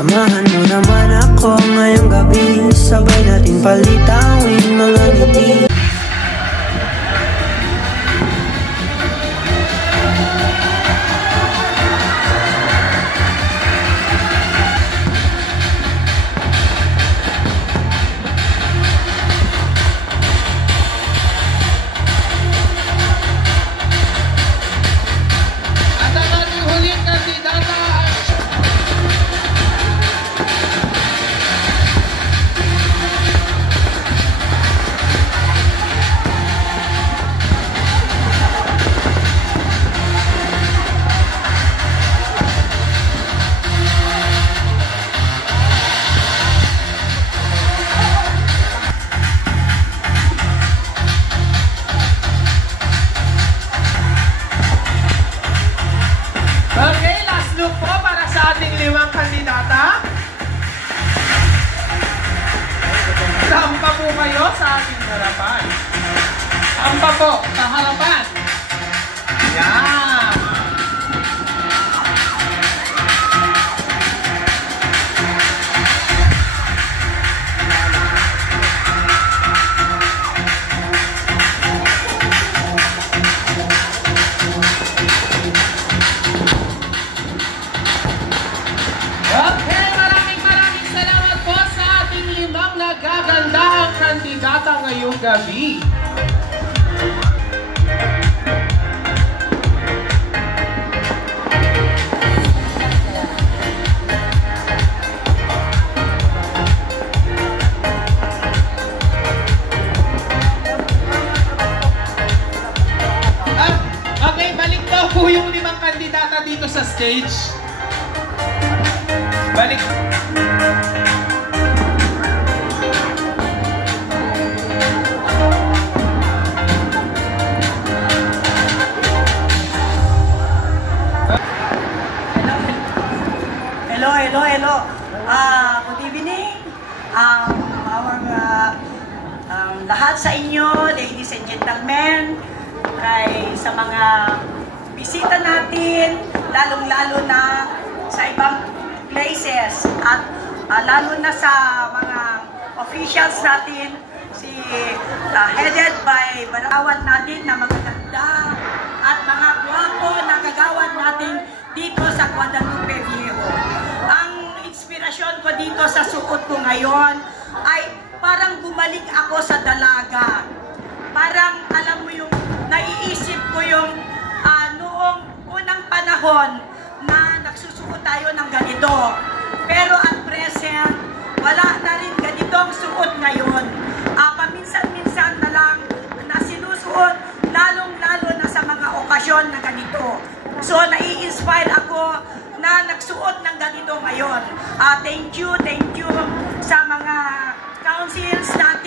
Samahan mo naman ako ngayong gabi, sabay natin palitawin mga ngiti. Sampa po kayo sa ating harapan. Sampa po sa harapan. Yan. Okay, maraming salamat po sa ating limang nagagandahang kandidata ngayong gabi. Okay, balik daw po yung limang kandidata dito sa stage. Balik. Hello. Good evening. Lahat sa inyo, ladies and gentlemen, sa mga bisita natin, lalong-lalo na sa ibang places at lalo na sa mga officials natin, headed by barawan natin na magaganda at mga guwapo na kagawad natin dito sa Guadalupe Viejo. Ang inspirasyon ko dito sa suot ko ngayon ay parang bumalik ako sa dalaga. Parang alam mo yung naiisip ko yung noong unang panahon na nagsusuot tayo ng ganito. Pero at present, wala na rin ganitong suot ngayon. Paminsan-minsan na lang na sinusuot, lalong-lalo na sa mga okasyon na ganito. So, nai-inspire ako na nagsuot ng ganito ngayon. Thank you sa mga councils natin.